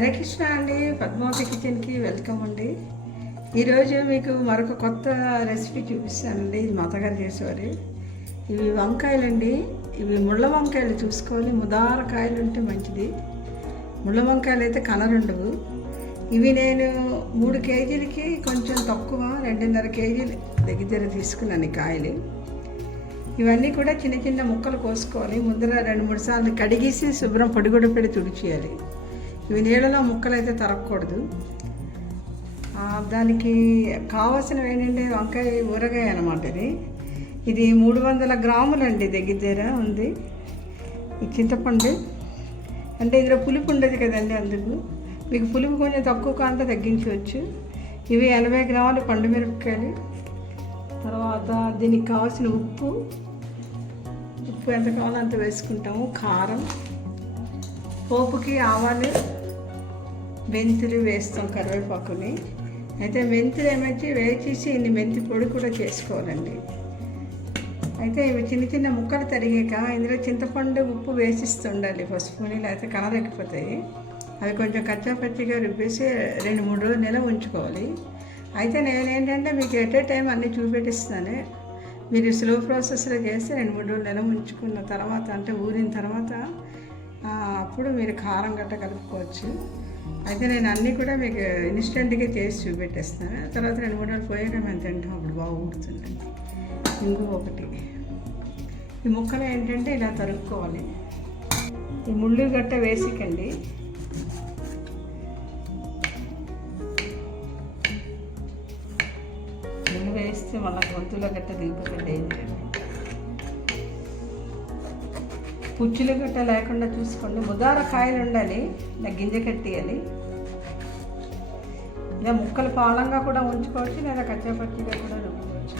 హరే కృష్ణ అండి. పద్మావతి కిచెన్కి వెల్కమ్ అండి. ఈరోజు మీకు మరొక కొత్త రెసిపీ చూపిస్తానండి. ఇది మా అత్తగారు చేసేవారు. ఇవి వంకాయలండి. ఇవి ముళ్ళ వంకాయలు చూసుకోవాలి. ముదార కాయలు ఉంటే మంచిది. ముళ్ళ వంకాయలు అయితే కలర్ ఉండవు. ఇవి నేను 3 కేజీలకి కొంచెం తక్కువ 2.5 కేజీలు దగ్గర తీసుకున్నాను ఈ కాయలు. ఇవన్నీ కూడా చిన్న చిన్న ముక్కలు కోసుకోవాలి. ముందర 2-3 సార్లు కడిగేసి శుభ్రం పొడిగుడ్డ పెట్టి తుడిచేయాలి. ఇవి నీళ్ళలో ముక్కలు అయితే తరగకూడదు. దానికి కావాల్సినవి ఏంటంటే వంకాయ ఊరగాయ అన్నమాట. ఇది 300 గ్రాములు అండి దగ్గర ఉంది. ఈ చింతపండు అంటే ఇందులో పులుపు ఉండదు కదండి, అందుకు మీకు పులుపు కొంచెం తక్కువ కాంటే తగ్గించవచ్చు. ఇవి 80 గ్రాములు పండు మిరపకాయలు. తర్వాత దీనికి కావాల్సిన ఉప్పు ఎంత కావాలో అంత వేసుకుంటాము. కారం, పోపుకి ఆవాలు, మెంతులు వేస్తాం, కరివేపాకుని. అయితే మెంతులు ఏమంటే వేచేసి ఇన్ని మెంతి పొడి కూడా చేసుకోవాలండి. అయితే ఇవి చిన్న చిన్న ముక్కలు తరిగాక ఇందులో చింతపండు ఉప్పు వేసిస్తుండాలి పసుపుని, లేకపోతే కలరెక్కిపోతాయి. అవి కొంచెం కచ్చాపచ్చిగా రుబ్బేసి 2-3 రోజులు నిల్వ ఉంచుకోవాలి. అయితే నేనేంటంటే మీకు ఎట్ ఏ టైం అన్నీ చూపెట్టిస్తున్నాను. మీరు స్లో ప్రాసెస్లో చేస్తే 2-3 రోజులు నిల్వ ఉంచుకున్న తర్వాత, అంటే ఊరిన తర్వాత అప్పుడు మీరు కారం గట్ట కలుపుకోవచ్చు. అయితే నేను అన్నీ కూడా మీకు ఇన్స్టెంట్గా చేసి చూపెట్టేస్తాను. తర్వాత 2-3 రోజులు పోయాక మేము తింటాం, అప్పుడు బాగా ఊడుతుందండి. ఒకటి ఈ ముక్కలు ఏంటంటే ఇలా తరుక్కోవాలి. ఈ ముళ్ళు గట్ట వేసికండి. ముళ్ళు వేస్తే మళ్ళీ గొంతులో గట్ట దిగిపోతే డేంజర్. పుచ్చులు గట్ట లేకుండా చూసుకోండి. ముదార కాయలు ఉండాలి, ఇలా గింజ కట్టేయాలి. ఇలా ముక్కలు పాలంగా కూడా ఉంచుకోవచ్చు, లేదా కచ్చాపచ్చిగా కూడా రుబ్బుకోవచ్చు.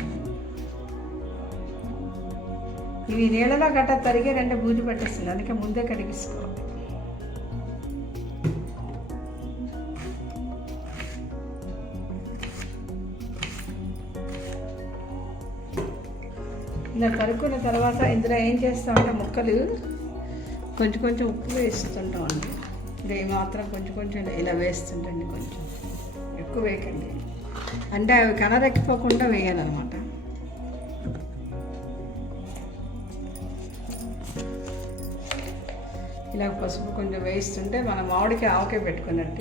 ఇవి నీళ్ళలో గట్ట తరిగే 2 బూజు పట్టేస్తుంది, అందుకే ముందే కడిగిసుకోవాలి. ఇలా కరుక్కున్న తర్వాత ఇందులో ఏం చేస్తామంటే ముక్కలు కొంచెం ఉప్పు వేస్తుంటామండి. ఇది మాత్రం కొంచెం ఇలా వేస్తుంటండి, కొంచెం ఎక్కువ వేయకండి. అంటే అవి కనరెక్కిపోకుండా వేయాలన్నమాట. ఇలా పసుపు కొంచెం వేయిస్తుంటే మన మామిడికి ఆవకాయ పెట్టుకున్నట్టు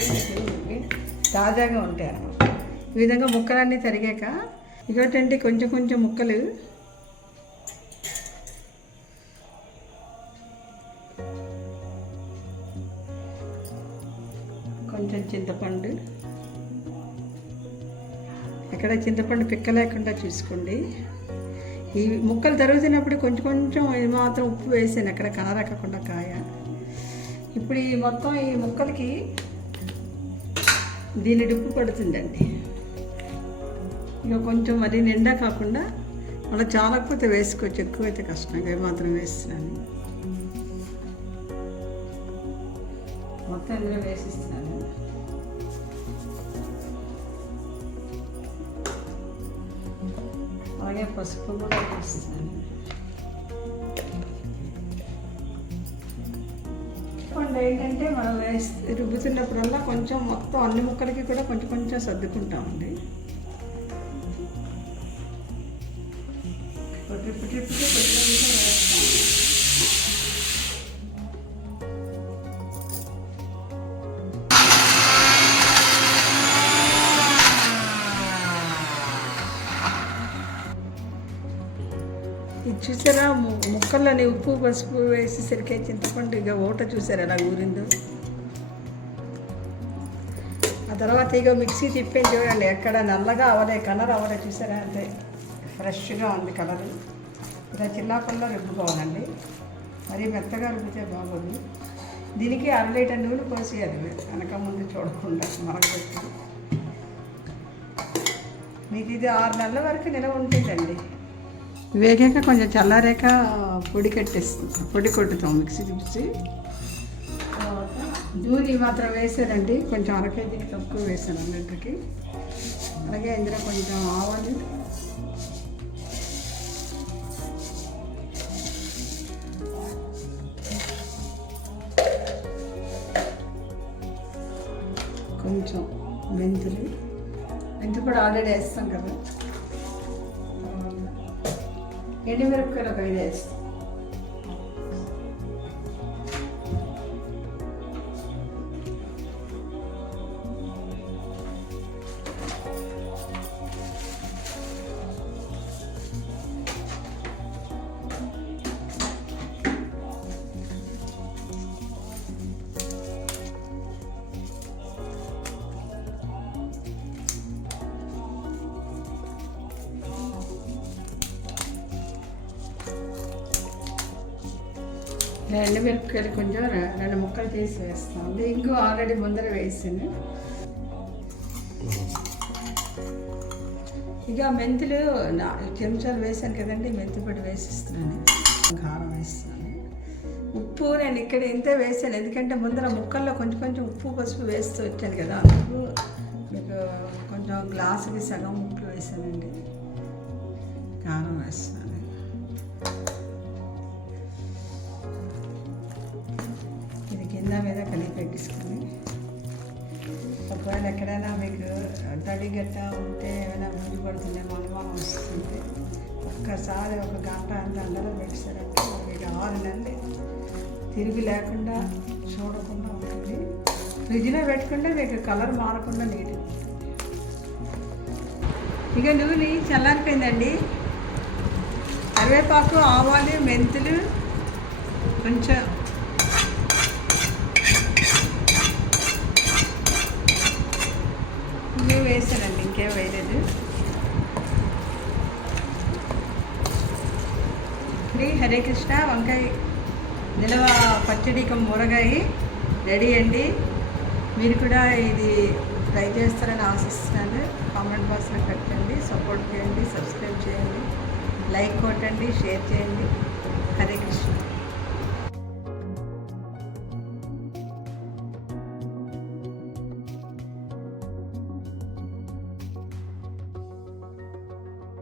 తాజాగా ఉంటాయి అన్నమాట. ఈ విధంగా ముక్కలన్నీ తరిగాక ఇదొకటండి కొంచెం ముక్కలు కొంచెం చింతపండు, ఎక్కడ చింతపండు పిక్క లేకుండా చూసుకోండి. ఈ ముక్కలు తరుగుతున్నప్పుడు కొంచెం ఇది మాత్రం ఉప్పు వేసాను, ఎక్కడ కనరక్కకుండా కాయ. ఇప్పుడు ఈ మొత్తం ఈ ముక్కలకి దీని ఉప్పు పడుతుందండి. ఇక కొంచెం మరి నిండా కాకుండా మళ్ళీ చాలకపోతే వేసుకోవచ్చు, ఎక్కువైతే కష్టంగా మాత్రం వేస్తున్నాను. మొత్తం ఇందులో వేసిస్తున్నాను. అలాగే పసుపు కూడా వేస్తున్నాను. ఏంటంటే మనం రుబ్బుతున్నప్పుడల్లా కొంచెం మొత్తం అన్ని ముక్కలకి కూడా కొంచెం సర్దుకుంటామండి. ట్రిప్పు వేస్తాం. ఇది చూసారా, ముక్కల్లోని ఉప్పు పసుపు వేసేసరికి చింతపండు ఇక ఓట చూసారా ఎలా ఊరిందో. ఆ తర్వాత ఇక మిక్సీ తిప్పేది చూడండి, ఎక్కడ నల్లగా అవ్వలే, కలర్ అవ్వలే, చూసారా అంటే ఫ్రెష్గా ఉంది కలరు. ఇలా చిన్నాపల్లో రుబ్బుకోవాలండి, మరీ మెత్తగా రుబ్బితే బాగోదు. దీనికి 1/2 లీటర్ నూనె పోసేయాలి, వెనక ముందు చూడకుండా మరగబెట్టి. మీకు ఇది 6 నెలల వరకు నిలవ ఉంటుందండి. వేగాక కొంచెం చల్లారాక పొడి కొట్టుతాం మిక్సీ చూసి. తర్వాత దూది మాత్రం వేసారండి, కొంచెం 1/2 కేజీకి తక్కువ వేసాను అన్నింటికి. అలాగే ఇందులో కొంచెం ఆవాలు, మెంతులు కూడా ఆల్రెడీ వేస్తాం కదా. ఎండుమిరపకాయలు ఒక 5 వేస్తాం. ఎండుమిరపకాయలు కొంచెం 2 ముక్కలు చేసి వేస్తాం. ఇంకో ఆల్రెడీ ముందర వేసాను. ఇక మెంతులు చెంచాలు వేసాను కదండి, మెంతి పొడి వేసిస్తున్నాను. కారం వేస్తున్నాను. ఉప్పు నేను ఇక్కడ ఇంతే వేసాను, ఎందుకంటే ముందర ముక్కల్లో కొంచెం ఉప్పు పసుపు వేస్తూ వచ్చాను కదా, అందుకు మీకు కొంచెం గ్లాసుకి సగం ఉప్పు వేసానండి. కారం వేస్తున్నాను. కింద మీద కలిపి పెట్టేసుకొని, ఒకవేళ ఎక్కడైనా మీకు తడి గట్ట ఉంటే ఏమైనా ముందు పడుతుందేమో అనుమానం వస్తుంటే ఒక్కసారి 1 గంట అంత అందరూ పెట్టేసారంటే మీకు 6 నెలలు తిరిగి లేకుండా చూడకుండా ఉంటుంది. ఫ్రిడ్జ్లో పెట్టుకుంటే మీకు కలర్ మారకుండా నీట్. ఇక నూనె చల్లారిపోయిందండి. కరివేపాకు, ఆవాలు, మెంతులు కొంచెం వేసానండి, ఇంకేం వేయలేదు. హరే కృష్ణ. వంకాయ నిలవ పచ్చడి ఊరగాయ రెడీ అండి. మీరు కూడా ఇది ట్రై చేస్తారని ఆశిస్తున్నాను. కామెంట్ బాక్స్లో పెట్టండి, సపోర్ట్ చేయండి, సబ్స్క్రైబ్ చేయండి, లైక్ కొట్టండి, షేర్ చేయండి. హరే కృష్ణ.